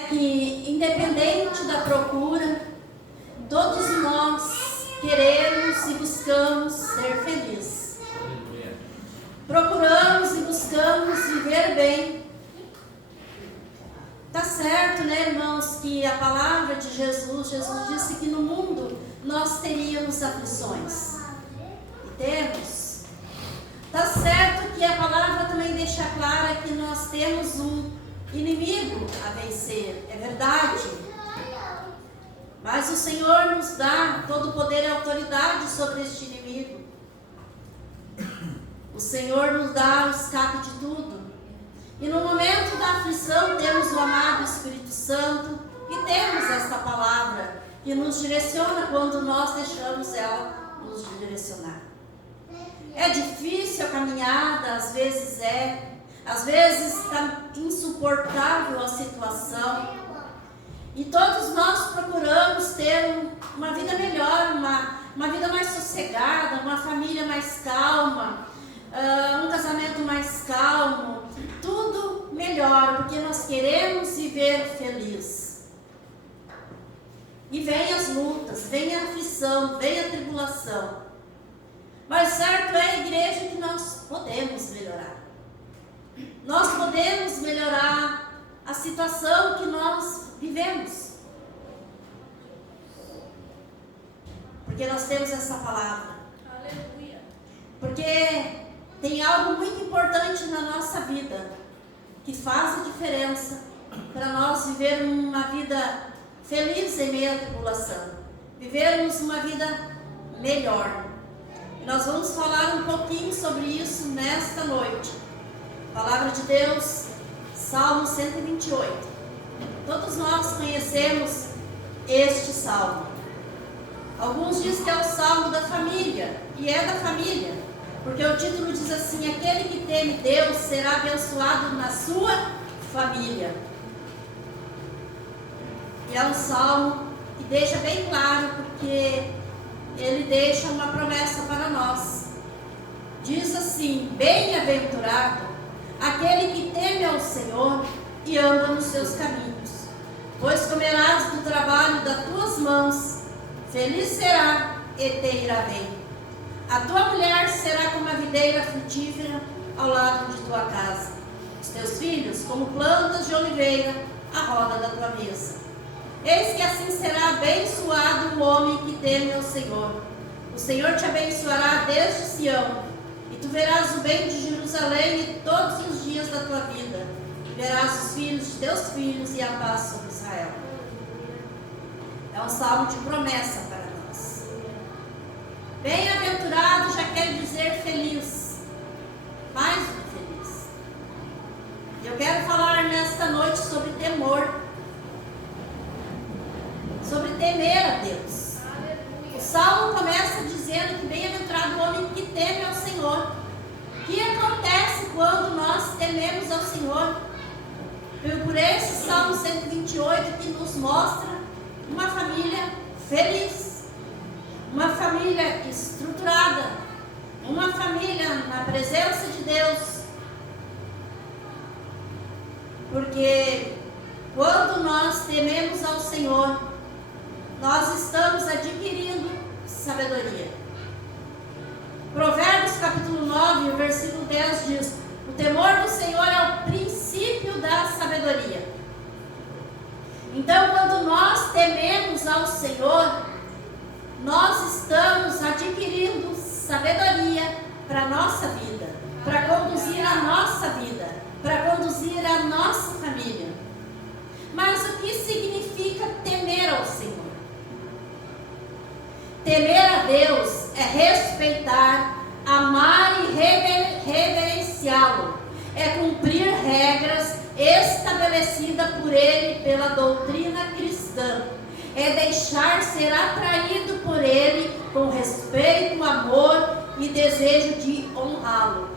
Que, independente da procura, todos nós queremos e buscamos ser felizes. Procuramos e buscamos viver bem. Tá certo, né, irmãos, que a palavra de Jesus disse que no mundo nós teríamos aflições. E temos. Tá certo que a palavra também deixa clara que nós temos um inimigo a vencer, é verdade. Mas o Senhor nos dá todo o poder e autoridade sobre este inimigo. O Senhor nos dá o escape de tudo. E no momento da aflição temos o amado Espírito Santo e temos esta palavra que nos direciona quando nós deixamos ela nos direcionar. É difícil a caminhada, às vezes está insuportável a situação. E todos nós procuramos ter uma vida melhor, uma vida mais sossegada, uma família mais calma, um casamento mais calmo, tudo melhor, porque nós queremos viver feliz. E vem as lutas, vem a aflição, vem a tribulação. Mas certo é a igreja que nós podemos melhorar. Nós podemos melhorar a situação que nós vivemos. Porque nós temos essa palavra. Aleluia. Porque tem algo muito importante na nossa vida que faz a diferença para nós vivermos uma vida feliz em meio à tribulação. Vivermos uma vida melhor. E nós vamos falar um pouquinho sobre isso nesta noite. Palavra de Deus, Salmo 128. Todos nós conhecemos este salmo. Alguns dizem que é o salmo da família, e é da família, porque o título diz assim: aquele que teme Deus será abençoado na sua família. E é um salmo que deixa bem claro, porque ele deixa uma promessa para nós. Diz assim: bem-aventurado aquele que teme ao Senhor e anda nos seus caminhos, pois comerás do trabalho das tuas mãos, feliz será e te irá bem. A tua mulher será como a videira frutífera ao lado de tua casa, os teus filhos como plantas de oliveira à roda da tua mesa. Eis que assim será abençoado o homem que teme ao Senhor. O Senhor te abençoará desde Sião, e tu verás o bem de Jerusalém todos os dias da tua vida. E verás os filhos de teus filhos e a paz sobre Israel. É um salmo de promessa para nós. Bem-aventurado já quer dizer feliz, mais do que feliz. Eu quero falar nesta noite sobre temor, sobre temer a Deus. O salmo começa dizendo que bem-aventurado o homem que teme ao Senhor. O que acontece quando nós tememos ao Senhor? Por esse Salmo 128 que nos mostra uma família feliz, uma família estruturada, uma família na presença de Deus. Porque quando nós tememos ao Senhor, nós estamos adquirindo sabedoria. Provérbios capítulo 9, versículo 10 diz: o temor do Senhor é o princípio da sabedoria. Então, quando nós tememos ao Senhor, nós estamos adquirindo sabedoria para a nossa vida, para conduzir a nossa vida, para conduzir a nossa família. Mas o que significa temer ao Senhor? Temer a Deus é respeitar, amar e reverenciá-lo. É cumprir regras estabelecidas por Ele pela doutrina cristã. É deixar ser atraído por Ele com respeito, amor e desejo de honrá-lo.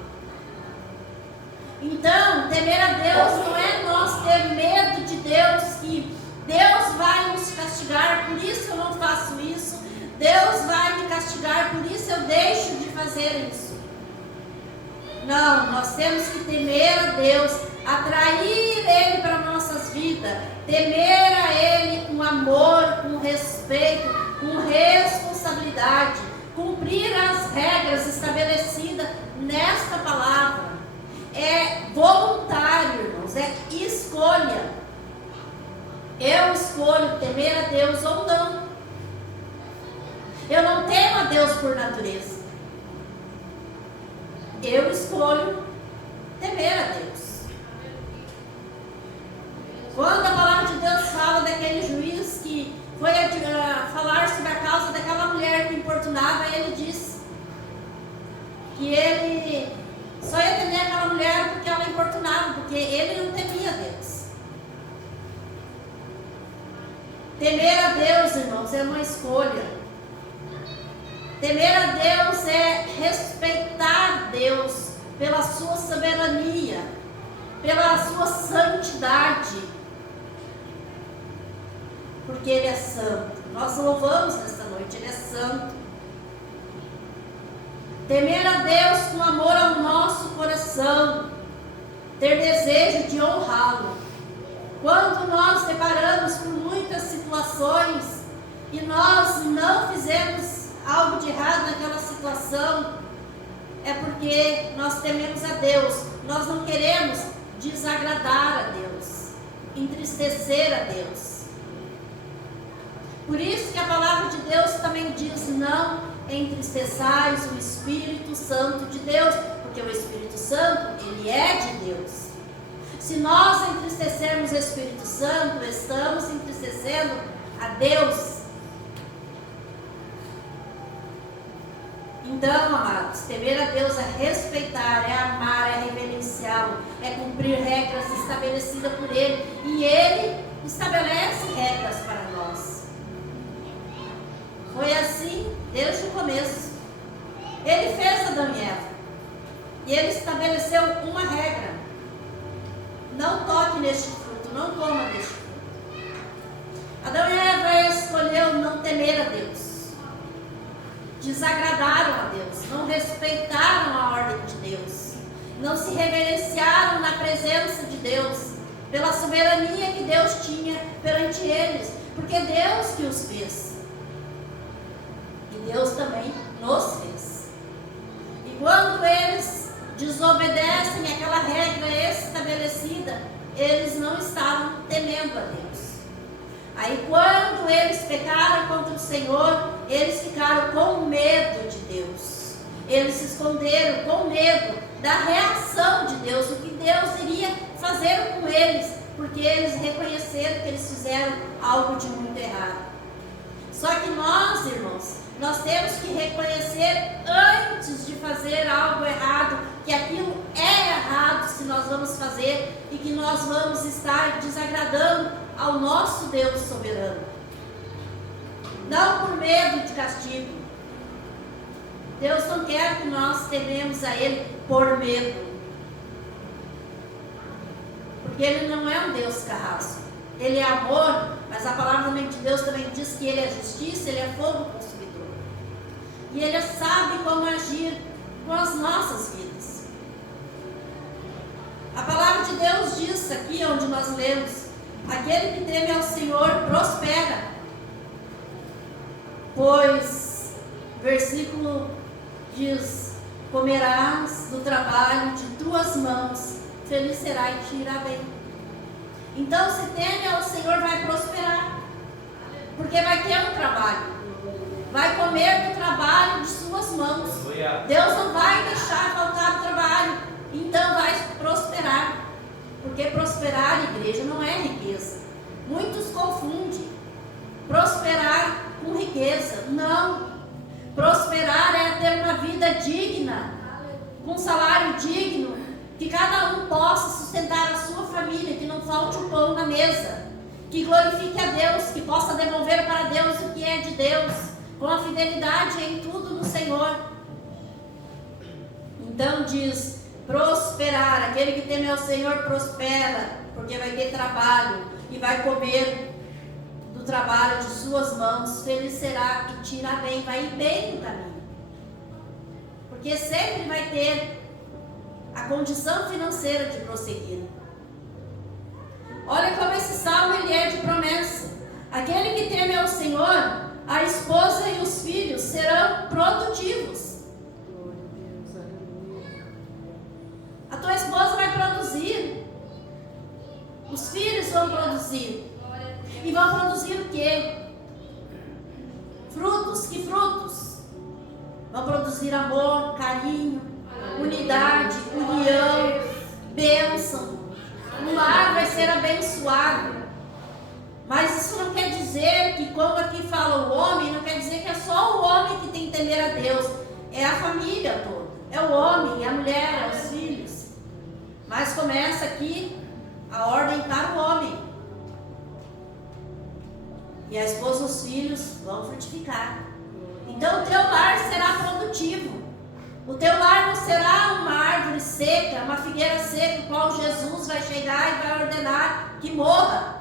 Então, temer a Deus não é nós ter medo de Deus, que Deus vai nos castigar, por isso eu não faço isso. Deus vai me castigar, por isso eu deixo de fazer isso. Não, nós temos que temer a Deus, atrair Ele para nossas vidas, temer a Ele com amor, com respeito, com responsabilidade, cumprir as regras estabelecidas nesta palavra. É voluntário, irmãos, é escolha. Eu escolho temer a Deus ou não. Eu não temo a Deus por natureza. Eu escolho temer a Deus. Quando a palavra de Deus fala daquele juiz que foi falar sobre a causa daquela mulher que importunava, ele disse que ele só ia temer aquela mulher porque ela importunava, porque ele não temia Deus. Temer a Deus, irmãos, é uma escolha. Temer a Deus é respeitar Deus pela sua soberania, pela sua santidade. Porque Ele é santo. Nós louvamos nesta noite, Ele é santo. Temer a Deus com amor ao nosso coração. Ter desejo de honrá-lo. Quando nós deparamos por muitas situações e nós não fizemos algo de errado naquela situação, é porque nós tememos a Deus. Nós não queremos desagradar a Deus, entristecer a Deus. Por isso que a palavra de Deus também diz: não entristeçais o Espírito Santo de Deus, porque o Espírito Santo, ele é de Deus. Se nós entristecermos o Espírito Santo, estamos entristecendo a Deus. Então, amados, temer a Deus é respeitar, é amar, é reverenciá-lo, é cumprir regras estabelecidas por Ele. E Ele estabelece regras para nós. Foi assim desde o começo. Ele fez Adão e Eva. E Ele estabeleceu uma regra: não toque neste fruto, não coma deste fruto. Adão e Eva escolheu não temer a Deus. Desagradaram a Deus, não respeitaram a ordem de Deus, não se reverenciaram na presença de Deus, pela soberania que Deus tinha perante eles, porque Deus que os fez. E Deus também nos fez. E quando eles desobedecem aquela regra estabelecida, eles não estavam temendo a Deus. Aí quando eles pecaram contra o Senhor, eles ficaram com medo de Deus. Eles se esconderam com medo da reação de Deus, o que Deus iria fazer com eles, porque eles reconheceram que eles fizeram algo de muito errado. Só que nós, irmãos, nós temos que reconhecer antes de fazer algo errado, que aquilo é errado se nós vamos fazer e que nós vamos estar desagradando ao nosso Deus soberano. Não por medo de castigo. Deus não quer que nós tememos a Ele por medo. Porque Ele não é um Deus carrasco. Ele é amor, mas a palavra de Deus também diz que Ele é justiça, Ele é fogo consumidor. E Ele sabe como agir com as nossas vidas. A palavra de Deus diz aqui onde nós lemos: aquele que teme ao Senhor prospera. Pois, versículo diz: comerás do trabalho de tuas mãos, feliz será e te irá bem. Então, se teme ao Senhor, vai prosperar, porque vai ter um trabalho, vai comer do trabalho de suas mãos. Deus não vai deixar faltar o trabalho, então vai prosperar. Porque prosperar, igreja, não é riqueza. Muitos confundem prosperar com riqueza. Não. Prosperar é ter uma vida digna, com um salário digno, que cada um possa sustentar a sua família, que não falte o pão na mesa, que glorifique a Deus, que possa devolver para Deus o que é de Deus, com a fidelidade em tudo no Senhor. Então diz: prosperar, aquele que teme ao Senhor prospera, porque vai ter trabalho e vai comer do trabalho de suas mãos, feliz será e te irá bem, vai ir bem no caminho, porque sempre vai ter a condição financeira de prosseguir. Olha como esse salmo ele é de promessa. Aquele que teme ao Senhor, a esposa e os filhos serão produtivos. A tua esposa vai produzir. Os filhos vão produzir. E vão produzir o quê? Frutos. Que frutos? Vão produzir amor, carinho, unidade, união, bênção. O lar vai ser abençoado. Mas isso não quer dizer que, como aqui fala o homem, não quer dizer que é só o homem que tem que temer a Deus. É a família toda. É o homem, é a mulher, é os filhos. Mas começa aqui a ordem para o homem. E a esposa e os filhos vão frutificar. Então o teu lar será produtivo. O teu lar não será uma árvore seca, uma figueira seca, o qual Jesus vai chegar e vai ordenar que morra.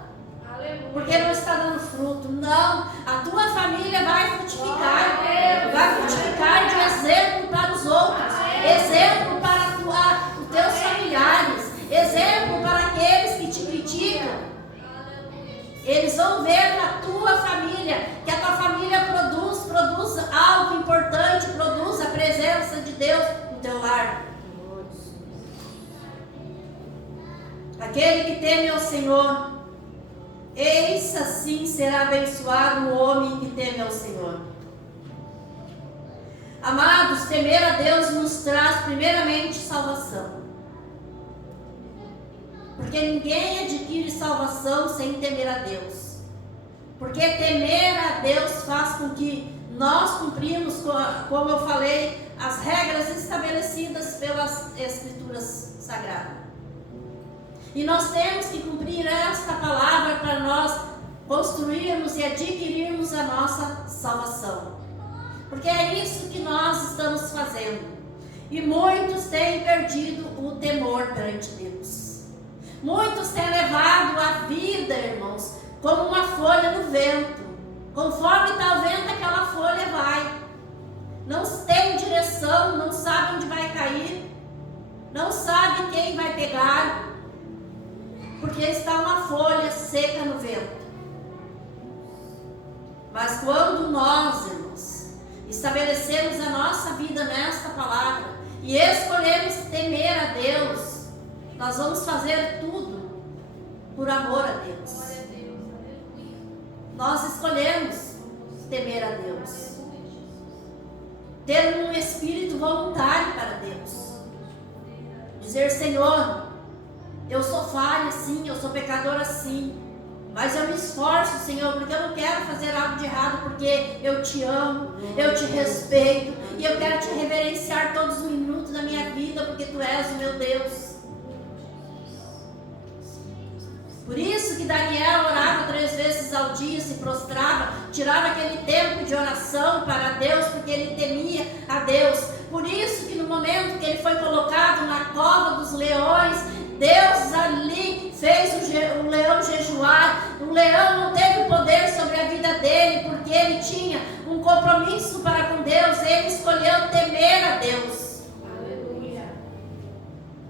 Porque não está dando fruto. Não, a tua família vai frutificar. Vai frutificar de exemplo para os outros. Exemplo para os teus familiares. Exemplo para aqueles que te criticam. Eles vão ver na tua família que a tua família produz algo importante, produz a presença de Deus no teu lar. Aquele que teme ao Senhor, eis assim será abençoado o homem que teme ao Senhor. Amados, temer a Deus nos traz primeiramente salvação. Porque ninguém adquire salvação sem temer a Deus. Porque temer a Deus faz com que nós cumprimos, como eu falei, as regras estabelecidas pelas Escrituras Sagradas. E nós temos que cumprir esta palavra para nós construirmos e adquirirmos a nossa salvação. Porque é isso que nós estamos fazendo. E muitos têm perdido o temor perante Deus. Muitos têm levado a vida, irmãos, como uma folha no vento. Conforme está o vento, aquela folha vai. Não tem direção, não sabe onde vai cair, não sabe quem vai pegar, porque está uma folha seca no vento. Mas quando nós, irmãos, estabelecemos a nossa vida nesta palavra e escolhemos temer a Deus, nós vamos fazer tudo por amor a Deus. Nós escolhemos temer a Deus. Ter um espírito voluntário para Deus. Dizer, Senhor, eu sou falha sim, eu sou pecadora sim, mas eu me esforço, Senhor, porque eu não quero fazer algo de errado, porque eu te amo, eu te respeito, e eu quero te reverenciar todos os minutos da minha vida, porque tu és o meu Deus. Por isso que Daniel orava 3 vezes ao dia, se prostrava, tirava aquele tempo de oração para Deus, porque ele temia a Deus. Por isso que no momento que ele foi colocado na cova dos leões, Deus ali fez o leão jejuar. O leão não teve poder sobre a vida dele, porque ele tinha um compromisso para com Deus. Ele escolheu temer a Deus. Aleluia.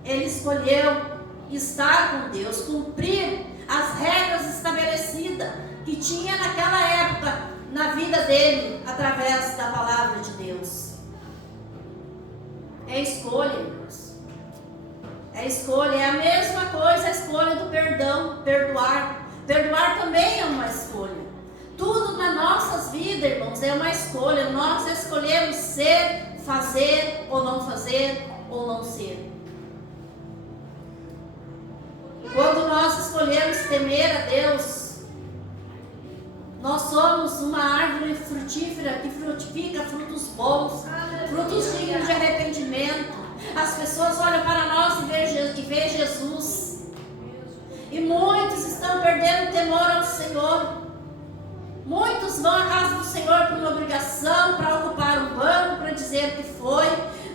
Ele escolheu estar com Deus, cumprir as regras estabelecidas que tinha naquela época na vida dele, através da palavra de Deus. É escolha, irmãos. É escolha, é a mesma coisa a escolha do perdão, perdoar. Perdoar também é uma escolha. Tudo nas nossas vidas, irmãos, é uma escolha. Nós escolhemos ser, fazer ou não fazer, ou não ser. Quando nós escolhemos temer a Deus, nós somos uma árvore frutífera que frutifica frutos bons, frutos dignos de arrependimento. As pessoas olham para nós e veem Jesus. E muitos estão perdendo o temor ao Senhor. Muitos vão à casa do Senhor por uma obrigação, para ocupar um banco, para dizer que foi.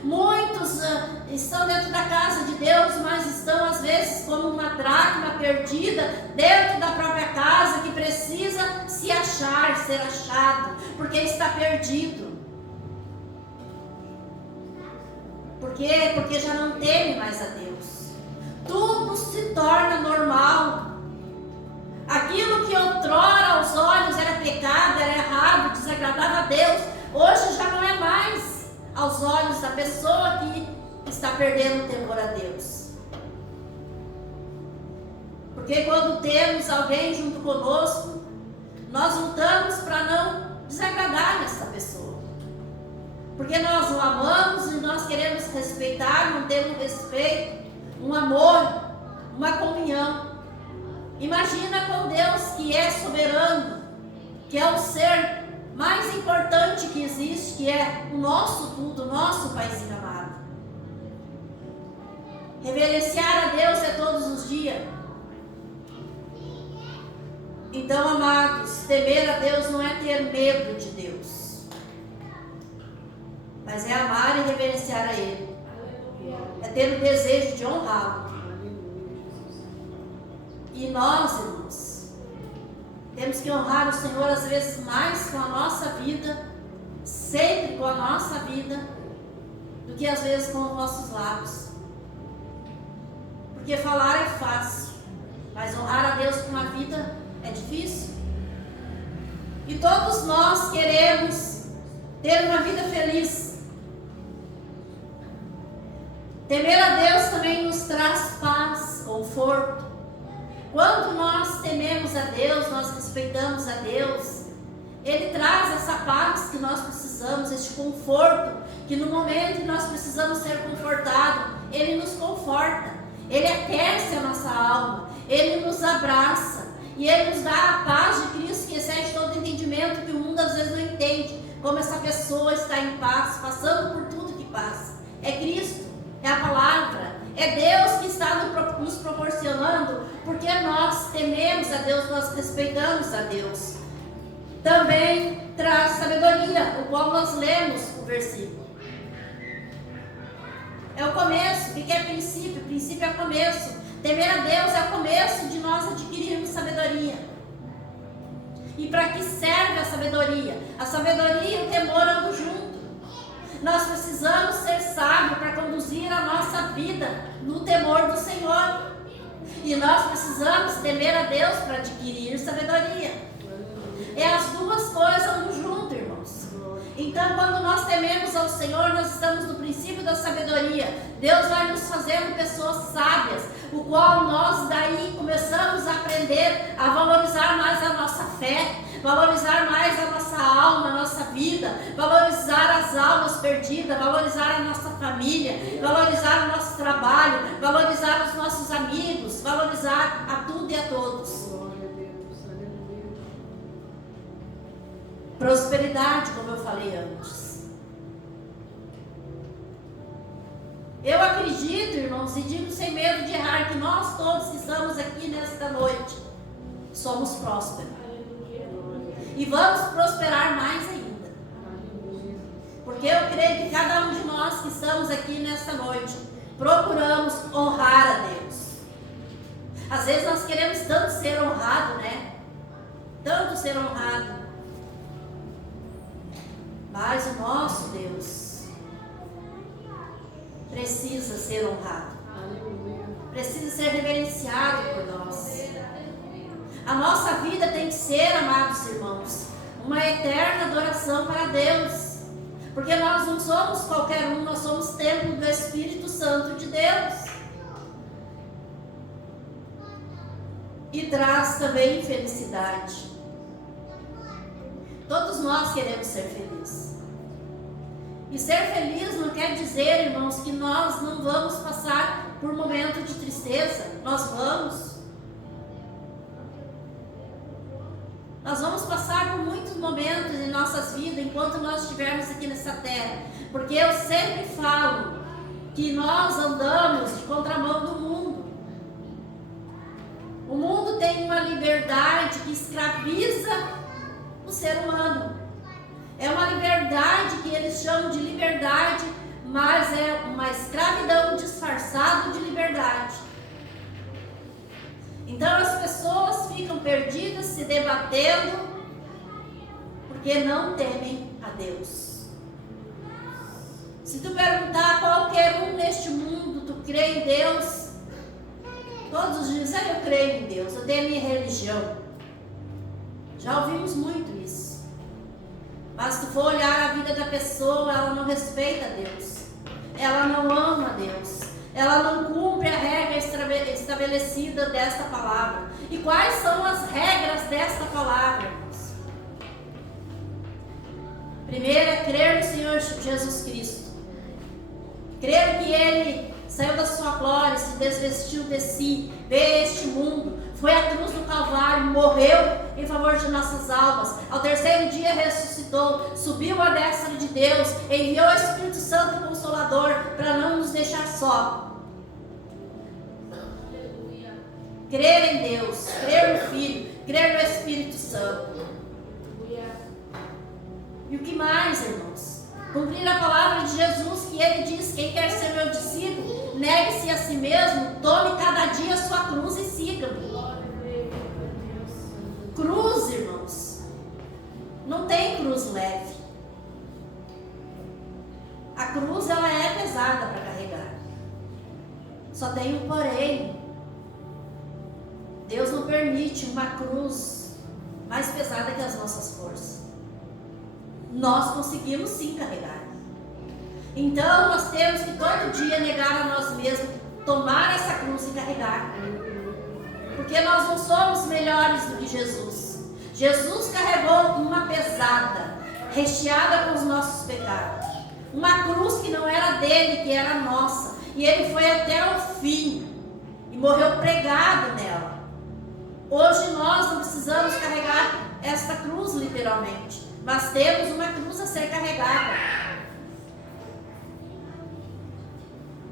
Muitos estão dentro da casa de Deus, mas estão às vezes como uma dracma perdida dentro da própria casa, que precisa se achar, ser achado, porque está perdido. Por quê? Porque já não teme mais a Deus. Tudo se torna normal. Aquilo que outrora aos olhos era pecado, era errado, desagradava a Deus, hoje já não é mais aos olhos da pessoa que está perdendo o temor a Deus. Porque quando temos alguém junto conosco, nós lutamos para não desagradar essa pessoa. Porque nós o amamos e nós queremos respeitar, manter um respeito, um amor, uma comunhão. Imagina com Deus, que é soberano, que é o ser mais importante que existe, que é o nosso tudo, o nosso Paizinho amado. Reverenciar a Deus é todos os dias. Então, amados, temer a Deus não é ter medo de Deus, mas é amar e reverenciar a Ele. É ter o desejo de honrá-lo. E nós, irmãos, temos que honrar o Senhor às vezes mais com a nossa vida, sempre com a nossa vida, do que às vezes com os nossos lábios. Porque falar é fácil, mas honrar a Deus com a vida é difícil. E todos nós queremos ter uma vida feliz. Temer a Deus também nos traz paz, conforto. Quando nós tememos a Deus, nós respeitamos a Deus, Ele traz essa paz que nós precisamos, este conforto, que no momento que nós precisamos ser confortados, Ele nos conforta, Ele aquece a nossa alma, Ele nos abraça, e Ele nos dá a paz de Cristo, que excede todo entendimento, que o mundo às vezes não entende, como essa pessoa está em paz, passando por tudo que passa. É Cristo, é a palavra, é Deus que está nos proporcionando, porque nós tememos a Deus, nós respeitamos a Deus. Também traz sabedoria, o qual nós lemos o versículo. É o começo. O que é princípio? Princípio é começo. Temer a Deus é o começo de nós adquirirmos sabedoria. E para que serve a sabedoria? A sabedoria e o temor andam juntos. Nós precisamos ser sábios para conduzir a nossa vida no temor do Senhor. E nós precisamos temer a Deus para adquirir sabedoria. É as duas coisas andam juntas, irmãos. Então, quando nós tememos ao Senhor, nós estamos no princípio da sabedoria. Deus vai nos fazendo pessoas sábias, o qual nós daí começamos a aprender a valorizar mais a nossa fé, valorizar mais a nossa alma, a nossa vida, valorizar as almas perdidas, valorizar a nossa família, valorizar o nosso trabalho, valorizar os nossos amigos, valorizar a tudo e a todos. Prosperidade, como eu falei antes. Eu acredito, irmãos, e digo sem medo de errar, que nós todos que estamos aqui nesta noite somos prósperos. E vamos prosperar mais ainda. Porque eu creio que cada um de nós que estamos aqui nesta noite procuramos honrar a Deus. Às vezes nós queremos tanto ser honrado, né? Tanto ser honrado. Mas o nosso Deus precisa ser honrado. Precisa ser reverenciado por nós. A nossa vida tem que ser, amados irmãos, uma eterna adoração para Deus. Porque nós não somos qualquer um, nós somos templo do Espírito Santo de Deus. E traz também felicidade. Todos nós queremos ser felizes. E ser feliz não quer dizer, irmãos, que nós não vamos passar por momentos de tristeza. Nós vamos. Nós vamos passar por muitos momentos em nossas vidas enquanto nós estivermos aqui nessa terra. Porque eu sempre falo que nós andamos de contramão do mundo. O mundo tem uma liberdade que escraviza o ser humano. É uma liberdade que eles chamam de liberdade, mas é uma escravidão disfarçada de liberdade. Então as pessoas ficam perdidas, se debatendo, porque não temem a Deus. Se tu perguntar a qualquer um neste mundo, tu crê em Deus? Todos dizem, eu creio em Deus, eu tenho a minha religião. Já ouvimos muito isso. Mas se tu for olhar a vida da pessoa, ela não respeita Deus. Ela não ama Deus. Ela não cumpre a regra estabelecida desta palavra. E quais são as regras desta palavra, irmãos? Primeiro é crer no Senhor Jesus Cristo. Crer que Ele saiu da sua glória, se desvestiu de si, veio a este mundo, foi à cruz do Calvário, morreu em favor de nossas almas. Ao terceiro dia ressuscitou, subiu à destra de Deus, enviou o Espírito Santo Consolador para não nos deixar só. Crer em Deus, crer no Filho, crer no Espírito Santo. E o que mais, irmãos? Cumprir a palavra de Jesus, que Ele diz: quem quer ser meu discípulo, negue-se a si mesmo, tome cada dia a sua cruz e siga-me. Cruz, irmãos, não tem cruz leve. A cruz, ela é pesada para carregar. Só tem um porém. Deus não permite uma cruz mais pesada que as nossas forças. Nós conseguimos sim carregar. Então nós temos que todo dia negar a nós mesmos, tomar essa cruz e carregar. Porque nós não somos melhores do que Jesus. Jesus carregou uma pesada, recheada com os nossos pecados. Uma cruz que não era dele, que era nossa. E ele foi até o fim e morreu pregado nela. Hoje nós não precisamos carregar esta cruz literalmente, mas temos uma cruz a ser carregada.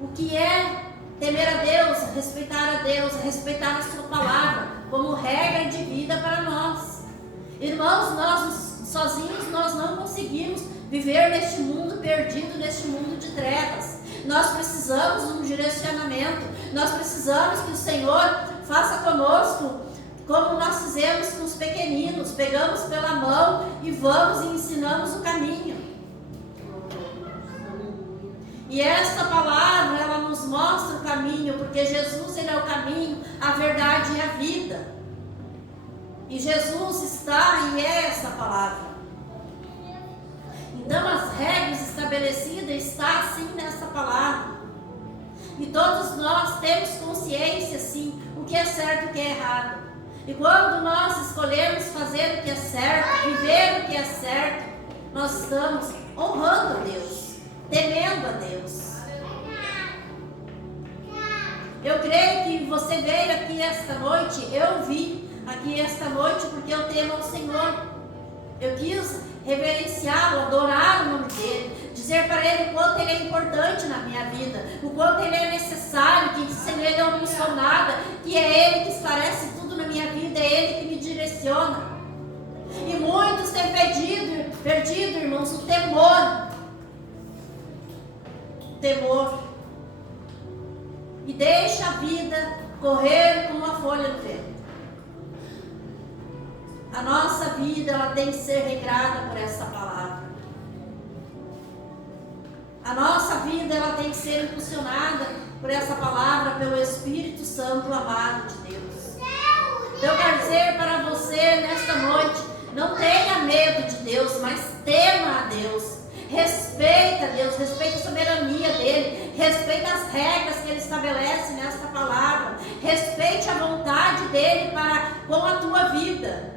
O que é temer a Deus, respeitar a sua palavra como regra de vida para nós. Irmãos, nós sozinhos nós não conseguimos viver neste mundo perdido, neste mundo de trevas. Nós precisamos de um direcionamento. Nós precisamos que o Senhor faça conosco como nós fizemos com os pequeninos. Pegamos pela mão e vamos e ensinamos o caminho. E esta palavra, ela nos mostra o caminho, porque Jesus, Ele é o caminho, a verdade e a vida. E Jesus está e é essa palavra. Então as regras estabelecidas estão assim nessa palavra. E todos nós temos consciência, sim, o que é certo e o que é errado. E quando nós escolhemos fazer o que é certo, viver o que é certo, nós estamos honrando a Deus, temendo a Deus. Eu creio que você veio aqui esta noite, eu vim aqui esta noite porque eu temo ao Senhor. Eu quis reverenciá-lo, adorar o nome dele, dizer para ele o quanto ele é importante na minha vida, o quanto ele é necessário, que sem ele eu não sou nada, que é ele que esclarece tudo na minha vida, é ele que me direciona. E muitos têm perdido, irmãos, o temor. E deixa a vida correr como uma folha no vento. A nossa vida, ela tem que ser regrada por essa palavra. A nossa vida, ela tem que ser impulsionada por essa palavra, pelo Espírito Santo amado de Deus. Então eu quero dizer para você nesta noite, não tenha medo de Deus, mas tema a Deus. Respeita Deus, respeita a soberania dele, respeita as regras que ele estabelece nesta palavra, respeite a vontade dele com a tua vida.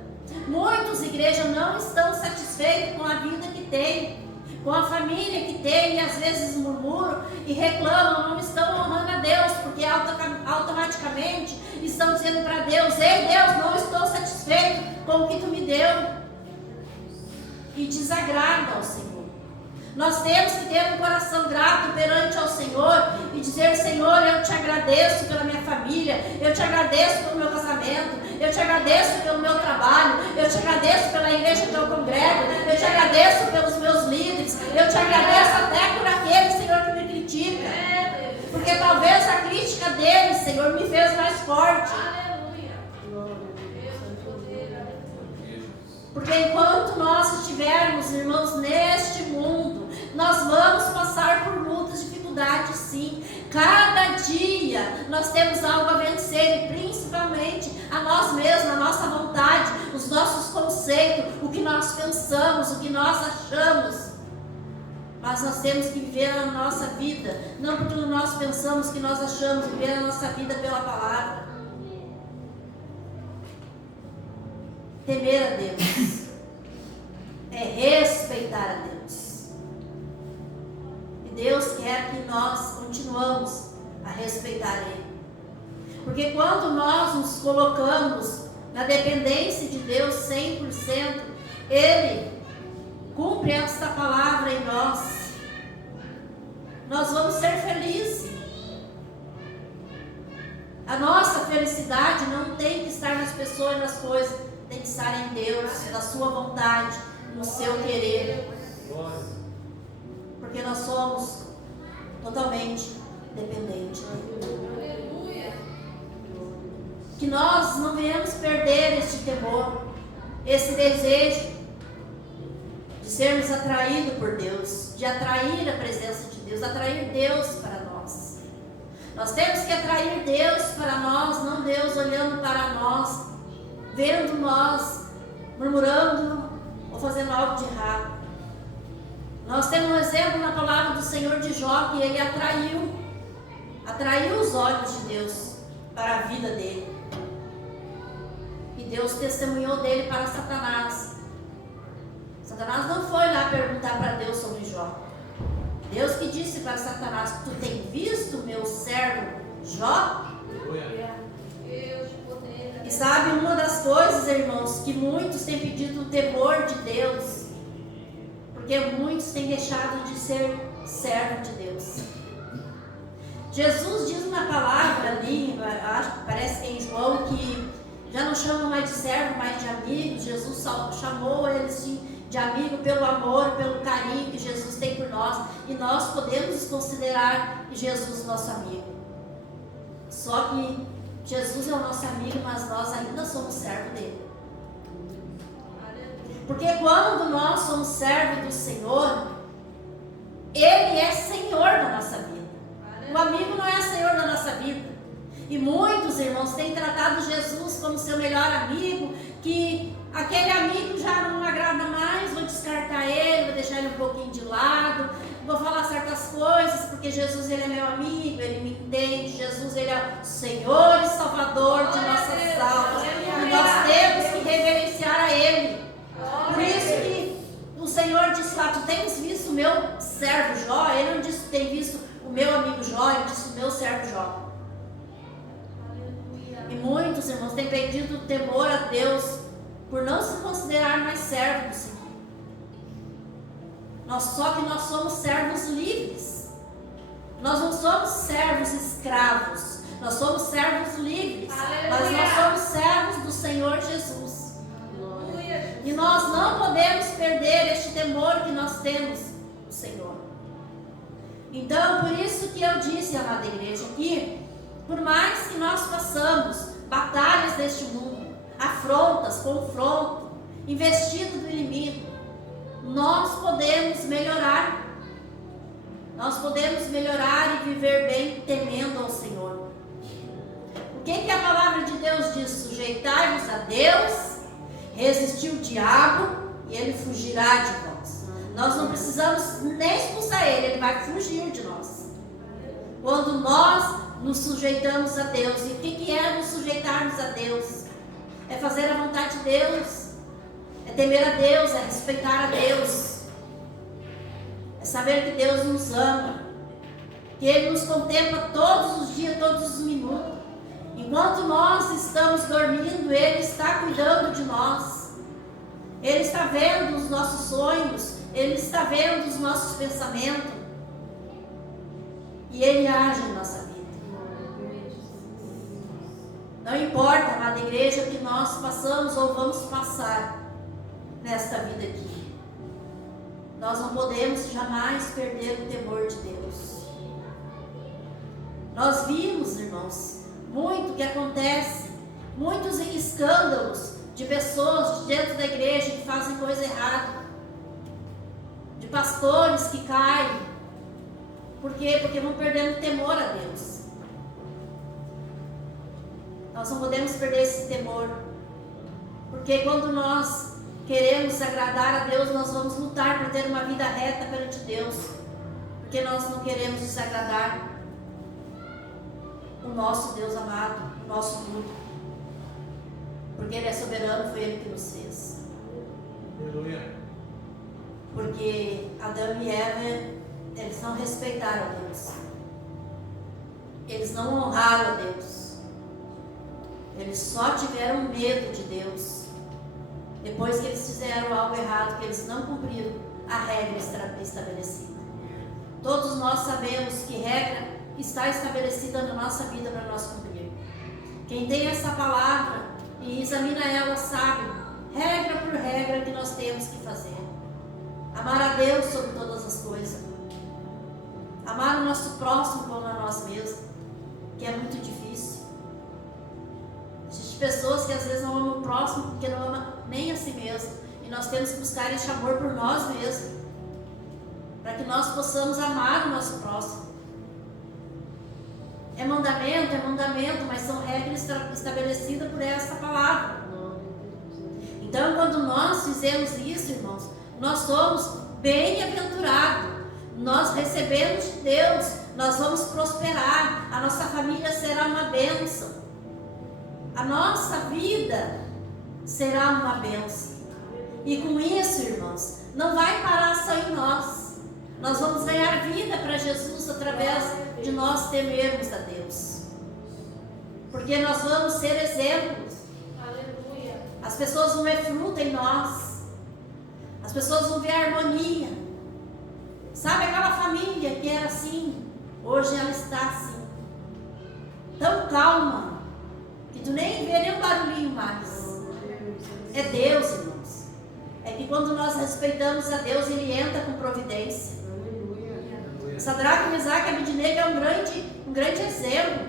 Muitos, igreja, não estão satisfeitos com a vida que tem, com a família que tem, e às vezes murmuram e reclamam, não estão honrando a Deus, porque automaticamente estão dizendo para Deus: ei Deus, não estou satisfeito com o que tu me deu, e desagrada ao Senhor. Nós temos que ter um coração grato perante ao Senhor e dizer: Senhor, eu te agradeço pela minha família, eu te agradeço pelo meu casamento, eu te agradeço pelo meu trabalho, eu te agradeço pela igreja que eu congrego, eu te agradeço pelos meus líderes, eu te agradeço até por aquele, Senhor, que me critica, porque talvez a crítica dele, Senhor, me fez mais forte. Porque enquanto nós estivermos, irmãos, neste mundo, nós vamos passar por lutas, dificuldades, sim. Cada dia nós temos algo a vencer, e principalmente a nós mesmos, a nossa vontade, os nossos conceitos, conceito, o que nós pensamos, o que nós achamos. Mas nós temos que viver a nossa vida, não porque nós pensamos, que nós achamos, viver a nossa vida pela palavra. Temer a Deus é respeitar a Deus. E Deus quer que nós continuamos a respeitar Ele. Porque quando nós nos colocamos na dependência de Deus 100%, Ele cumpre esta palavra em nós. Nós vamos ser felizes. A nossa felicidade não tem que estar nas pessoas e nas coisas, tem que estar em Deus, na sua vontade, no seu querer. Porque nós somos totalmente dependentes dele. Que nós não venhamos perder este temor, esse desejo de sermos atraídos por Deus, de atrair a presença de Deus, atrair Deus para nós. Nós temos que atrair Deus para nós, não Deus olhando para nós, vendo nós, murmurando ou fazendo algo de errado. Nós temos um exemplo na palavra do Senhor de Jó, que ele atraiu os olhos de Deus para a vida dele. E Deus testemunhou dele para Satanás. Satanás não foi lá perguntar para Deus sobre Jó. Deus que disse para Satanás: tu tem visto o meu servo Jó? E sabe, uma das coisas, irmãos, que muitos têm pedido o temor de Deus, porque muitos têm deixado de ser servo de Deus. Jesus diz na palavra ali, parece que é em João, que já não chamam mais de servo, mas de amigo. Jesus chamou eles de amigo pelo amor, pelo carinho que Jesus tem por nós, e nós podemos considerar Jesus nosso amigo. Só que Jesus é o nosso amigo, mas nós ainda somos servos dele. Porque quando nós somos servos do Senhor, Ele é Senhor da nossa vida. O amigo não é Senhor da nossa vida. E muitos irmãos têm tratado Jesus como seu melhor amigo, que aquele amigo já não agrada mais, vou descartar ele, vou deixar ele um pouquinho de lado, vou falar certas coisas, porque Jesus ele é meu amigo, ele me entende. Jesus ele é o Senhor e Salvador de nossas almas, e nós temos que reverenciar a Ele. Por isso que o Senhor disse lá: tu tens visto o meu servo Jó? Ele não disse: tem visto o meu amigo Jó, ele disse: o meu servo Jó. E muitos irmãos têm perdido o temor a Deus por não se considerar mais servo do Senhor. Só que nós somos servos livres. Nós não somos servos escravos. Nós somos servos livres. Aleluia. Mas nós somos servos do Senhor Jesus. Aleluia. E nós não podemos perder este temor que nós temos do Senhor. Então, por isso que eu disse, amada igreja, que por mais que nós passamos batalhas deste mundo, afrontas, confronto, investido do inimigo, nós podemos melhorar. Nós podemos melhorar e viver bem temendo ao Senhor. O que a palavra de Deus diz? Sujeitai-vos a Deus, resistir o diabo e ele fugirá de nós. Nós não precisamos nem expulsar ele vai fugir de nós. Quando nós nos sujeitamos a Deus. E o que é nos sujeitarmos a Deus? É fazer a vontade de Deus, é temer a Deus, é respeitar a Deus, é saber que Deus nos ama, que Ele nos contempla todos os dias, todos os minutos. Enquanto nós estamos dormindo, Ele está cuidando de nós. Ele está vendo os nossos sonhos, Ele está vendo os nossos pensamentos, e Ele age em nossa vida. Não importa, amada igreja, o que nós passamos ou vamos passar nesta vida aqui. Nós não podemos jamais perder o temor de Deus. Nós vimos, irmãos, muito que acontece, muitos escândalos de pessoas dentro da igreja que fazem coisa errada, de pastores que caem. Por quê? Porque vão perdendo temor a Deus. Nós não podemos perder esse temor, porque quando nós queremos agradar a Deus, nós vamos lutar para ter uma vida reta perante Deus, porque nós não queremos desagradar o nosso Deus amado, o nosso tudo, porque Ele é soberano, foi Ele que nos fez. Aleluia. Porque Adão e Eva, eles não respeitaram a Deus, eles não honraram a Deus, eles só tiveram medo de Deus, depois que eles fizeram algo errado, que eles não cumpriram a regra estabelecida. Todos nós sabemos que regra está estabelecida na nossa vida para nós cumprir. Quem tem essa palavra e examina ela sabe, regra por regra, que nós temos que fazer. Amar a Deus sobre todas as coisas. Amar o nosso próximo como a nós mesmos, que é muito difícil. Existem pessoas que às vezes não amam o próximo porque não amam nem a si mesmo. E nós temos que buscar esse amor por nós mesmos, para que nós possamos amar o nosso próximo. É mandamento, mas são regras estabelecidas por essa palavra. Então, quando nós fizemos isso, irmãos, nós somos bem-aventurados. Nós recebemos de Deus, nós vamos prosperar, a nossa família será uma bênção, a nossa vida será uma bênção. E com isso, irmãos, não vai parar só em nós. Nós vamos ganhar vida para Jesus através de nós temermos a Deus, porque nós vamos ser exemplos. Aleluia. As pessoas vão ver fruto em nós, as pessoas vão ver harmonia. Sabe aquela família que era assim, hoje ela está assim, tão calma, que tu nem vê nem um barulhinho mais. É Deus, irmãos. É que quando nós respeitamos a Deus, Ele entra com providência. Sadraque, Mesaque e Abednego é um grande exemplo.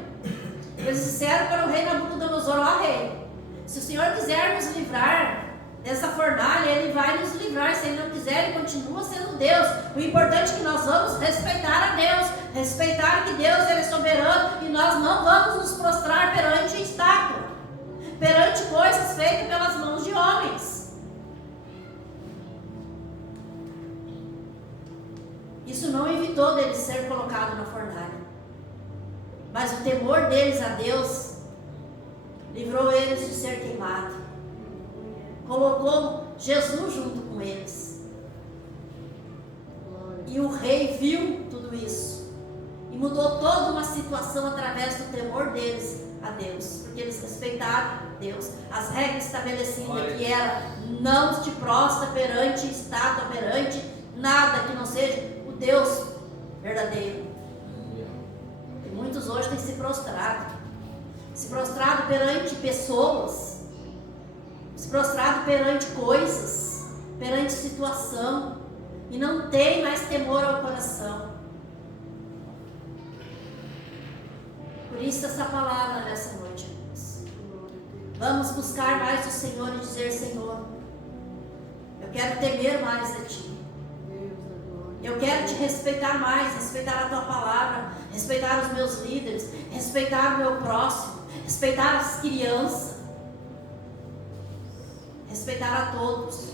Eles disseram para o rei Nabucodonosor: ó rei, se o Senhor quiser nos livrar dessa fornalha, Ele vai nos livrar. Se Ele não quiser, Ele continua sendo Deus. O importante é que nós vamos respeitar a Deus, respeitar que Deus Ele é soberano, e nós não vamos nos prostrar perante estátua, perante coisas feitas pelas mãos de homens. Isso não evitou deles ser colocado na fornalha, mas o temor deles a Deus livrou eles de ser queimado. Colocou Jesus junto com eles. E o rei viu tudo isso e mudou toda uma situação através do temor deles a Deus, porque eles respeitaram Deus, as regras estabelecidas, que era: não te prostra perante estátua, perante nada que não seja o Deus verdadeiro. E muitos hoje têm se prostrado perante pessoas, se prostrado perante coisas, perante situação, e não tem mais temor ao coração. Por isso essa palavra nessa noite, irmãos. Vamos buscar mais o Senhor e dizer: Senhor, eu quero temer mais a Ti. Eu quero Te respeitar mais, respeitar a Tua palavra, respeitar os meus líderes, respeitar o meu próximo, respeitar as crianças, respeitar a todos.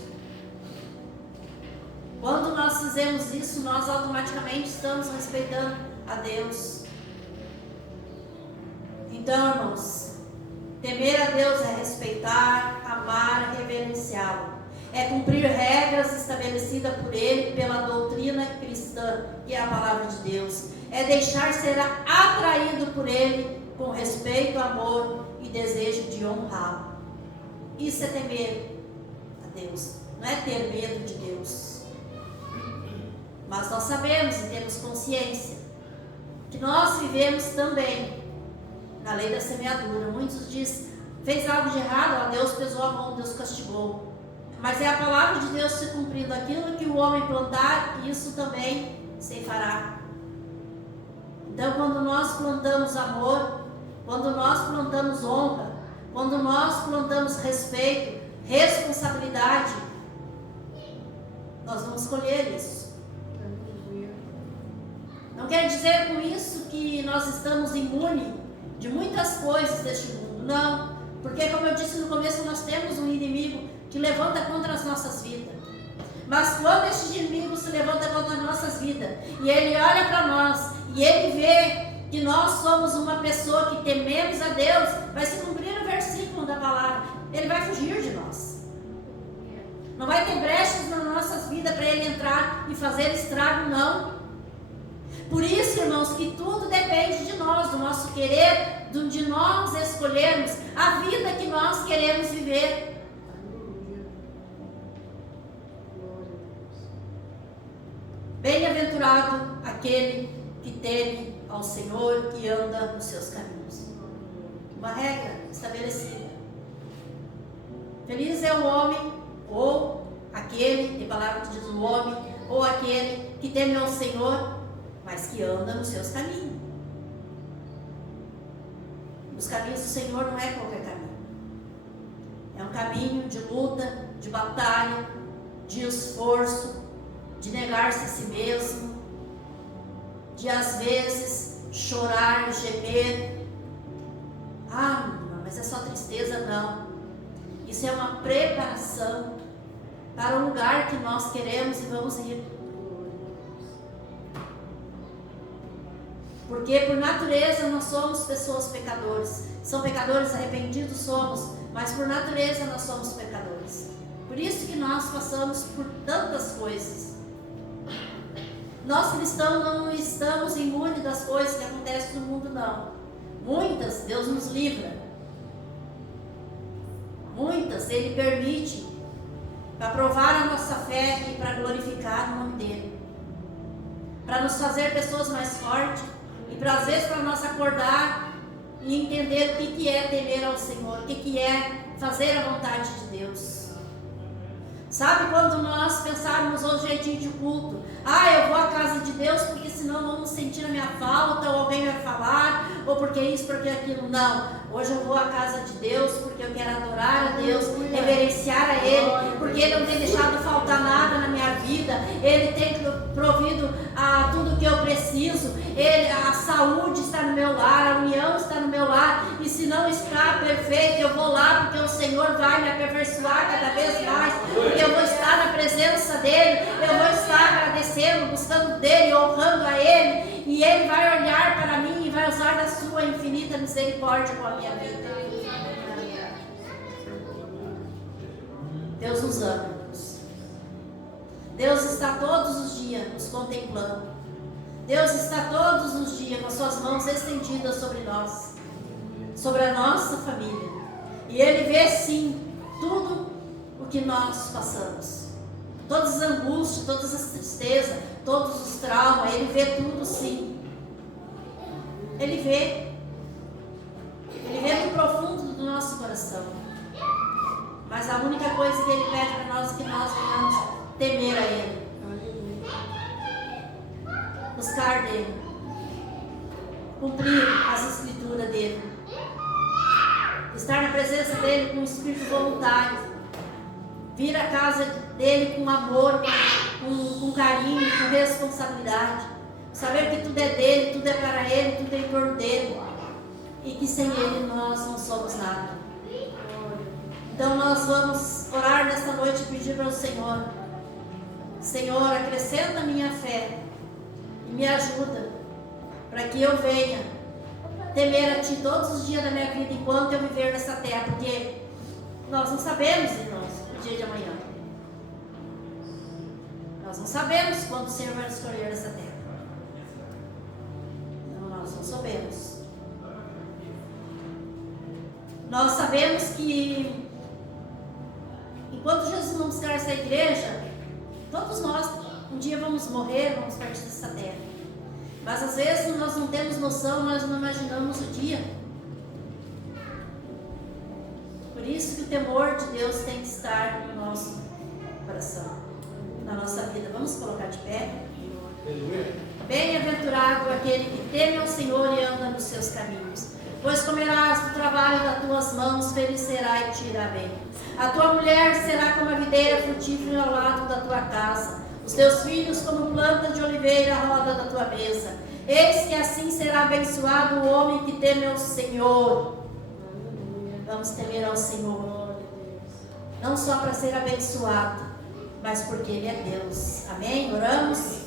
Quando nós fizemos isso, nós automaticamente estamos respeitando a Deus. Então, irmãos, temer a Deus é respeitar, amar, reverenciá-lo. É cumprir regras estabelecidas por Ele pela doutrina cristã, que é a palavra de Deus. É deixar ser atraído por Ele com respeito, amor e desejo de honrá-lo. Isso é temer a Deus, não é ter medo de Deus. Mas nós sabemos e temos consciência que nós vivemos também na lei da semeadura. Muitos dizem: fez algo de errado, ó, Deus pesou a mão, Deus castigou. Mas é a palavra de Deus se cumprindo: aquilo que o homem plantar, isso também se fará. Então, quando nós plantamos amor, quando nós plantamos honra, quando nós plantamos respeito, responsabilidade, nós vamos colher isso. Não quer dizer com isso que nós estamos imunes de muitas coisas deste mundo, não. Porque, como eu disse no começo, nós temos um inimigo que levanta contra as nossas vidas. Mas quando este inimigo se levanta contra as nossas vidas, e ele olha para nós, e ele vê que nós somos uma pessoa que tememos a Deus, vai se cumprir o versículo da palavra, ele vai fugir de nós. Não vai ter brechas nas nossas vidas para ele entrar e fazer estrago, não. Por isso, irmãos, que tudo depende de nós, do nosso querer, de nós escolhermos a vida que nós queremos viver. Bem-aventurado aquele que teme ao Senhor, que anda nos seus caminhos. Uma regra estabelecida. Feliz é o homem, ou aquele, tem palavra que diz o homem, ou aquele que teme ao Senhor, mas que anda nos seus caminhos. Os caminhos do Senhor não é qualquer caminho. É um caminho de luta, de batalha, de esforço, de negar-se a si mesmo, de às vezes chorar, gemer. Ah, mas é só tristeza, não. Isso é uma preparação para o lugar que nós queremos e vamos ir. Porque por natureza nós somos pessoas pecadores. São pecadores arrependidos, somos, mas por natureza nós somos pecadores. Por isso que nós passamos por tantas coisas. Nós cristãos não estamos imunes das coisas que acontecem no mundo, não. Muitas Deus nos livra. Muitas Ele permite para provar a nossa fé e para glorificar o nome dEle. Para nos fazer pessoas mais fortes e para às vezes para nós acordar e entender o que é temer ao Senhor, o que é fazer a vontade de Deus. Sabe quando nós pensarmos hoje jeitinho de culto, eu vou à casa de Deus porque senão não vamos sentir a minha falta, ou alguém vai falar, ou porque isso, porque aquilo. Não, hoje eu vou à casa de Deus porque eu quero adorar a Deus, reverenciar a Ele, porque Ele não tem deixado faltar nada na minha vida, Ele tem provido a tudo que eu preciso, a saúde está no meu lar, a união está no meu lar, e se não está perfeito, eu vou lá porque o Senhor vai me aperfeiçoar cada vez mais, porque eu vou estar na presença dEle, eu vou estar agradecendo, buscando dEle, honrando a Ele, e Ele vai olhar para mim e vai usar da sua infinita misericórdia com a minha vida. Deus nos ama, irmãos. Deus está todos os dias nos contemplando. Deus está todos os dias com as suas mãos estendidas sobre nós, sobre a nossa família. E Ele vê sim tudo o que nós passamos. Todas as angústias, todas as tristezas, todos os traumas, Ele vê tudo sim. Ele vê no profundo do nosso coração. Mas a única coisa que Ele pede para nós é que nós venhamos temer a Ele, buscar dEle, cumprir as escrituras dEle, estar na presença dEle com um espírito voluntário, vir à casa dEle com amor, com carinho, com responsabilidade, saber que tudo é dEle, tudo é para Ele, tudo é em torno dEle, e que sem Ele nós não somos nada. Então nós vamos orar nesta noite e pedir para o Senhor: Senhor, acrescenta a minha fé e me ajuda para que eu venha temer a Ti todos os dias da minha vida enquanto eu viver nessa terra, porque nós não sabemos, irmãos, o dia de amanhã. Nós não sabemos quando o Senhor vai nos escolher nessa terra. Não, nós não sabemos. Nós sabemos que enquanto Jesus não buscar essa igreja, todos nós um dia vamos morrer, vamos partir dessa terra. Mas às vezes nós não temos noção, nós não imaginamos o dia. Por isso que o temor de Deus tem que estar no nosso coração, na nossa vida. Vamos colocar de pé? Bem-aventurado aquele que teme ao Senhor e anda nos seus caminhos, pois comerás do trabalho das tuas mãos, feliz será e te irá bem. A tua mulher será como a videira frutífera ao lado da tua casa, os teus filhos como planta de oliveira à roda da tua mesa. Eis que assim será abençoado o homem que teme ao Senhor. Vamos temer ao Senhor. não só para ser abençoado, mas porque Ele é Deus. Amém? Oramos?